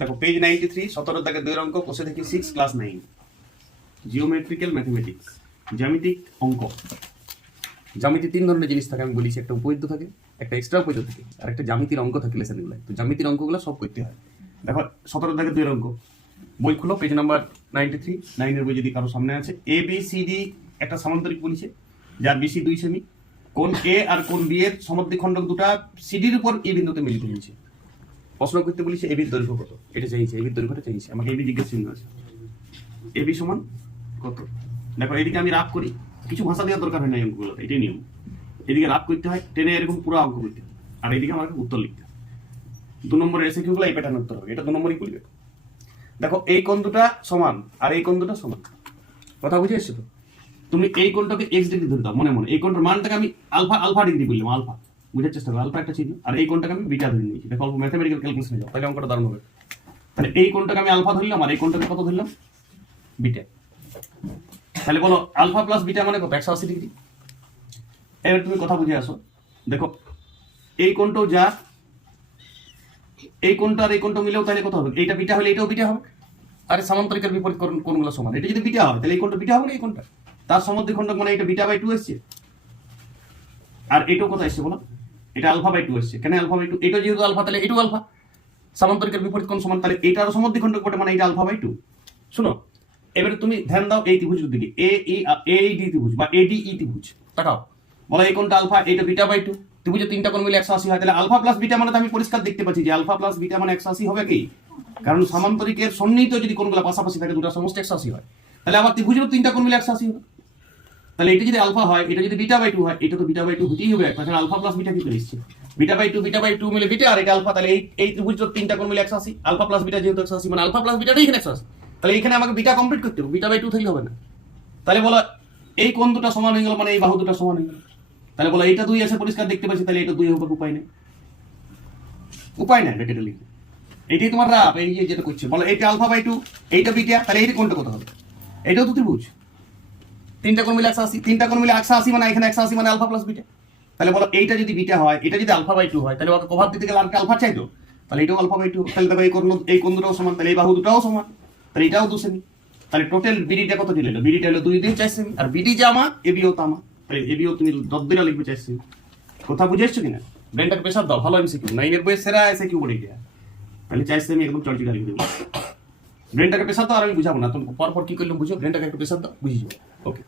দেখো পেজ 93 17 দাগে 2 অঙ্ক বসে দেখি 6 ক্লাস 9 জিওমেট্রিক্যাল ম্যাথমেটিক্স জ্যামিতিক অঙ্ক। জ্যামিতি তিন ধরনের জিনিস থাকে আমি বলেছি, একটা উপপাদ্য থাকে, একটা এক্সট্রা উপপাদ্য থাকে, আর একটা জ্যামিতির অঙ্ক থাকে লেসনগুলো। তো জ্যামিতির অঙ্কগুলো সব করতে হয়। দেখো 17 দাগে 2 অঙ্ক, বই খুলো পেজ নাম্বার 93, 9 এর বই যদি কারো সামনে আছে। এ বি সি ডি একটা সামান্তরিক বলেছে যার বিসি 2 সেমি, কোণ এ আর কোণ বি এর সমদ্বিখণ্ডক দুটা সিডির উপর এই বিন্দুতে মিলিত হয়েছে। প্রশ্ন করতে বলেছে এবির দৈর্ঘ্য কত, এটা চাইছে, এবির দৈর্ঘ্যটা চাইছে আমাকে, এবি জিজ্ঞেস চিহ্ন আছে, এবি সমান কত। দেখো এদিকে আমি রাগ করি, কিছু ভাষা দেওয়ার দরকার হয় না অঙ্কগুলো, এটাই নিয়ম। এদিকে রাগ করতে হয়, টেনে এরকম পুরো অঙ্ক করতে হয়, আর এদিকে আমাকে উত্তর লিখতে হয়। 2 নম্বরের এসে কিউগুলো এই প্যাটার্ন উত্তর হবে, এটা 2 নম্বরই করবে। দেখো এই কোণ দুটা সমান আর এই কোণ দুটা সমান, কথা বুঝে এসছো তো? তুমি এই কোণটাকে এক্স ডিগ্রি ধরে দাও মনে মনে, এই কোণটার মানটাকে আমি আলফা ডিগ্রি বললাম, আলফা বুঝার চেষ্টা করো, আলফা একটা চিহ্ন, আর এই কোণটাকে আমি বিটা ধরে নিয়েছি। দেখো অল্প ম্যাথমেটিক্যাল ক্যালকুলেশনে যাও, তাহলে অঙ্কটা দারুণ হবে। তাহলে এই কোণটাকে আমি আলফা ধরলাম আর এই কোণটাকে কত ধরলাম, বিটা। তাহলে বলো আলফা প্লাস বিটা মানে কত, 180 ডিগ্রি। এবার তুমি কথা বুঝে আসো, দেখো এই কোণটাও যা, এই কোণটা আর এই কোণটা মিলেও তাহলে কত হবে, এইটা বিটা হলে এটাও বিটা হবে। আরে সামান্তরিকের বিপরীত কোণগুলো সমান, এটা যদি বিটা হয় তাহলে এই কোণটা বিটা হবে না, এই কোণটা তার সমদ্বিখণ্ডক মানে এটা বিটা বাই 2 এসছে, আর এটাও কত এসছে বলো, এটা আলফা বাই 2 এসছে। কেন আলফা বাই 2, এটা যেহেতু আলফা তাহলে এটাও আলফা, সামান্তরিকের বিপরীত কোণ সমান, তাহলে এটারও সমদ্বিখণ্ডক বটে মানে এটা আলফা বাই 2। শুনো এবারে তুমি ধ্যান দাও এই ত্রিভুজের দিকে, এ ডি ত্রিভুজ বা এডি ই ত্রিভুজ, তাকাও বলো এই কোণটা আলফা, এটা বিটা বাই 2, ত্রিভুজের তিনটা কোণ মিলে 180 হয়, তাহলে আলফা প্লাস বিটা মানে তো আমি পরিষ্কার দেখতে পাচ্ছি যে আলফা প্লাস বিটা মানে 180 হবে কি, কারণ সামান্তরিকের সন্নিহিত যদি কোণগুলো পাশাপাশি থাকে দুটো সমষ্টি 180 হয়, তাহলে আবার ত্রিভুজের তিনটা কোণ মিলে 180 হবে। তাহলে এটা যদি আলফা হয়, এটা যদি বিটা বাই 2 হয়, এটা তো বিটা বাই 2 হতেই হবে, তাহলে আলফা প্লাস বিটা কি করে এসেছে, বিটা বাই 2 মিলে বিটা আর এটা আলফা, তাহলে এই ত্রিভুজের তিনটা কোণ মিলে 180, আলফা প্লাস বিটা যেহেতু 180 মানে আলফা প্লাস বিটাটাই এখানে 180, তাহলে এখানে আমাকে বিটা কমপ্লিট করতে হবে, বিটা বাই 2 থাকলে হবে না। তাহলে বলো এই কোণ দুটো সমান হয়ে গেল মানে এই বাহু দুটো সমান হয়ে গেল, তাহলে বলো এইটা 2 এসে পরিষ্কার দেখতে পাচ্ছি, তাহলে এটা 2 হবে, উপায় নেই, উপায় নাই ব্র্যাকেটে লিখে। এইটাই তোমার রাপ, এই যেটা করছে বলো এইটা আলফা বাই 2, এইটা বিটা, তাহলে এই কোণটা কত হবে, এটাও তো ত্রিভুজ, তিনটা কোণ মিলে 180, তিনটা কোণ মিলে 180 মানে এখানে 180 মানে আলফা প্লাস বিটা। তাহলে বলো এইটা যদি বিটা হয়, এটা যদি আলফা বাই 2 হয়, তাহলে ওকে কভার দিতে গেলে আর আলফা চাইতো, তাহলে এটাও আলফা বাই 2, তাহলে দেখো এই কোণ দুটাও সমান, তাহলে এই বাহু দুটাও সমান, তাহলে এটাও 2 সেমি, তাহলে টোটাল বিডিটা কত দিলে, বিডিটা হলো 2 দিয়ে 4 সেমি, আর বিডি যে আমার এবিও তো আমার, তাহলে এবিও তুমি দদ্দিরা লিখবে 4 সেমি। কথা বুঝে এসছো কিনা? ব্রেনটাকে প্রেসার দাও, ভালো এমসিকিউ 9 এর বইয়ের সেরা এমসিকিউ বলে এটা, তাহলে 4 সেমি একদম চড়চিড়া লিখে দেবো। ব্রেনটাকে প্রেসার দাও, আর আমি বুঝাবো না, তুমি পরপর কি করলাম বুঝো, ব্রেনটাকে একটু প্রেসার দাও, বুঝিয়ে যাবো। ওকে।